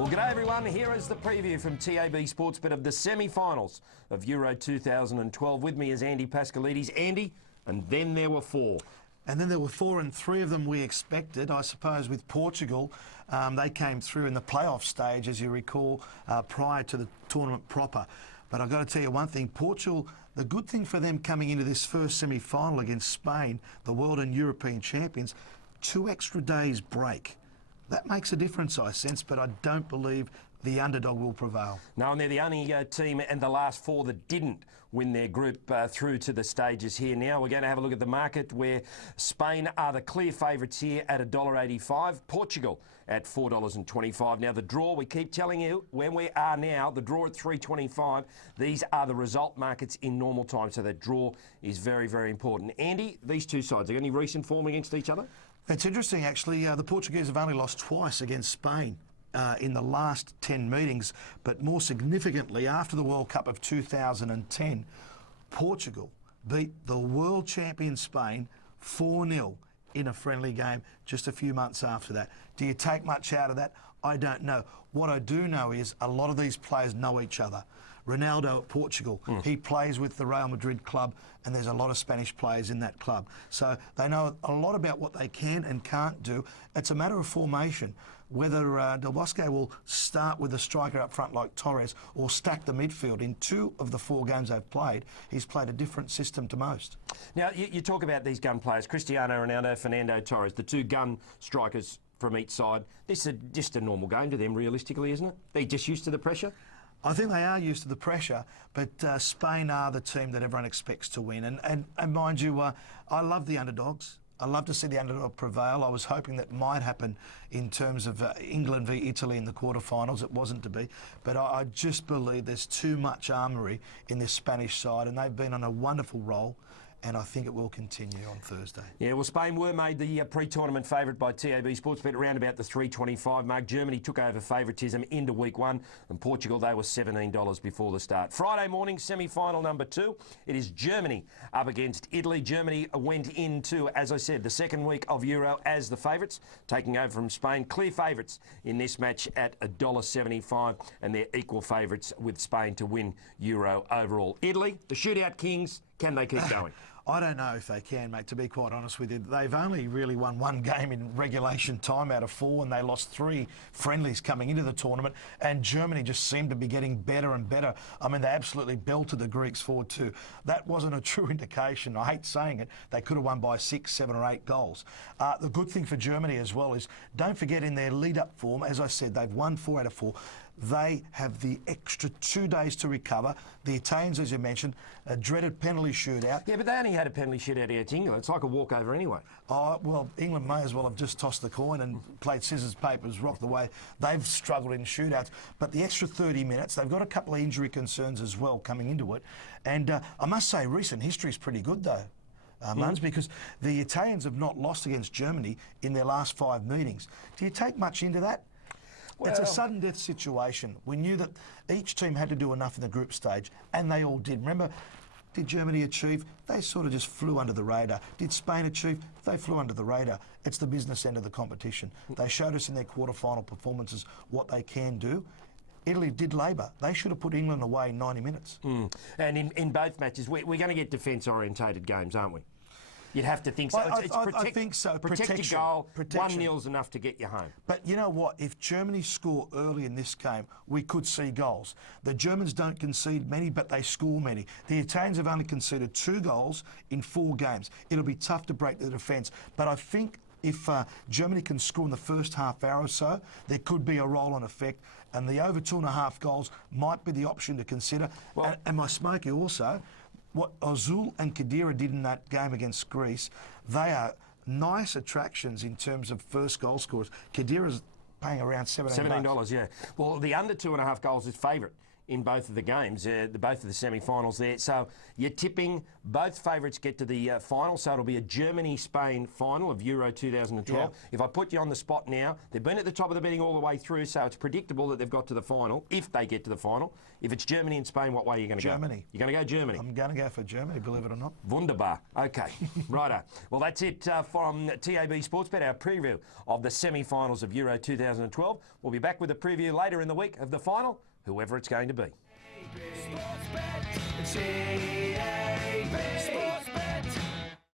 Well, g'day everyone. Here is the preview from TAB Sportsbet of the semi-finals of Euro 2012. With me is Andy Pascalides. Andy, and then there were four. And then there were four, and three of them we expected. I suppose with Portugal, they came through in the playoff stage, as you recall, prior to the tournament proper. But I've got to tell you one thing, Portugal, the good thing for them coming into this first semi-final against Spain, the world and European champions, 2 extra days break. That makes a difference, I sense, but I don't believe the underdog will prevail. No, and they're the only team and the last four that didn't win their group through to the stages here. Now we're going to have a look at the market where Spain are the clear favourites here at $1.85. Portugal at $4.25. Now the draw, we keep telling you where we are now, the draw at $3.25. These are the result markets in normal time, so that draw is very, very important. Andy, these two sides, are any recent form against each other? It's interesting, actually. The Portuguese have only lost twice against Spain in the last 10 meetings, but more significantly, after the World Cup of 2010, Portugal beat the world champion Spain 4-0 in a friendly game just a few months after that. Do you take much out of that? I don't know. What I do know is a lot of these players know each other. Ronaldo at Portugal, he plays with the Real Madrid club, and there's a lot of Spanish players in that club. So they know a lot about what they can and can't do. It's a matter of formation, whether Del Bosque will start with a striker up front like Torres or stack the midfield. In 2 of the 4 games they've played, he's played a different system to most. Now, you talk about these gun players, Cristiano Ronaldo, Fernando Torres, the 2 gun strikers from each side. This is just a normal game to them, realistically, isn't it? They're just used to the pressure? I think they are used to the pressure, but Spain are the team that everyone expects to win. And mind you, I love the underdogs. I love to see the underdog prevail. I was hoping that might happen in terms of England v Italy in the quarterfinals. It wasn't to be. But I just believe there's too much armoury in this Spanish side, and they've been on a wonderful roll. And I think it will continue on Thursday. Yeah, well, Spain were made the pre-tournament favourite by TAB Sportsbet around about the $3.25 mark. Germany took over favouritism into week 1, and Portugal, they were $17 before the start. Friday morning, semi-final number 2. It is Germany up against Italy. Germany went into, as I said, the second week of Euro as the favourites, taking over from Spain. Clear favourites in this match at $1.75, and they're equal favourites with Spain to win Euro overall. Italy, the shootout kings, can they keep going? I don't know if they can, mate, to be quite honest with you. They've only really won 1 game in regulation time out of 4, and they lost 3 friendlies coming into the tournament, and Germany just seemed to be getting better and better. I mean, they absolutely belted the Greeks 4-2. That wasn't a true indication. I hate saying it. They could have won by 6, 7 or 8 goals. The good thing for Germany as well is, don't forget in their lead-up form, as I said, they've won 4 out of 4. They have the extra 2 days to recover. The Italians, as you mentioned, a dreaded penalty shootout. Yeah, but they only had a penalty shootout against England. It's like a walkover anyway. Oh, well, England may as well have just tossed the coin and played scissors, papers, rock the way. They've struggled in shootouts. But the extra 30 minutes, they've got a couple of injury concerns as well coming into it. And I must say, recent history is pretty good, though. Because the Italians have not lost against Germany in their last 5 meetings. Do you take much into that? Well, it's a sudden death situation. We knew that each team had to do enough in the group stage, and they all did. Remember, did Germany achieve? They sort of just flew under the radar. Did Spain achieve? They flew under the radar. It's the business end of the competition. They showed us in their quarter-final performances what they can do. Italy did labour. They should have put England away in 90 minutes. And in both matches, we're going to get defence-orientated games, aren't we? You'd have to think so. I think so. Protect your goal. 1-0's enough to get you home. But you know what? If Germany score early in this game, we could see goals. The Germans don't concede many, but they score many. The Italians have only conceded 2 goals in 4 games. It'll be tough to break the defence. But I think if Germany can score in the first half hour or so, there could be a roll-on effect, and the over 2.5 goals might be the option to consider. Well, and my smoky also, what Ozil and Khedira did in that game against Greece, they are nice attractions in terms of first goal scorers. Khedira's paying around $17. $17, yeah. Well, the under 2.5 goals is favourite in both of the games, both of the semi-finals there. So you're tipping both favourites get to the final, so it'll be a Germany-Spain final of Euro 2012. Yeah. If I put you on the spot now, they've been at the top of the betting all the way through, so it's predictable that they've got to the final, if they get to the final. If it's Germany and Spain, what way are you going to go? Germany. You're going to go Germany? I'm going to go for Germany, believe it or not. Wunderbar. Okay, righto. Well, that's it from TAB Sportsbet, our preview of the semi-finals of Euro 2012. We'll be back with a preview later in the week of the final, whoever it's going to be. Sportsbet,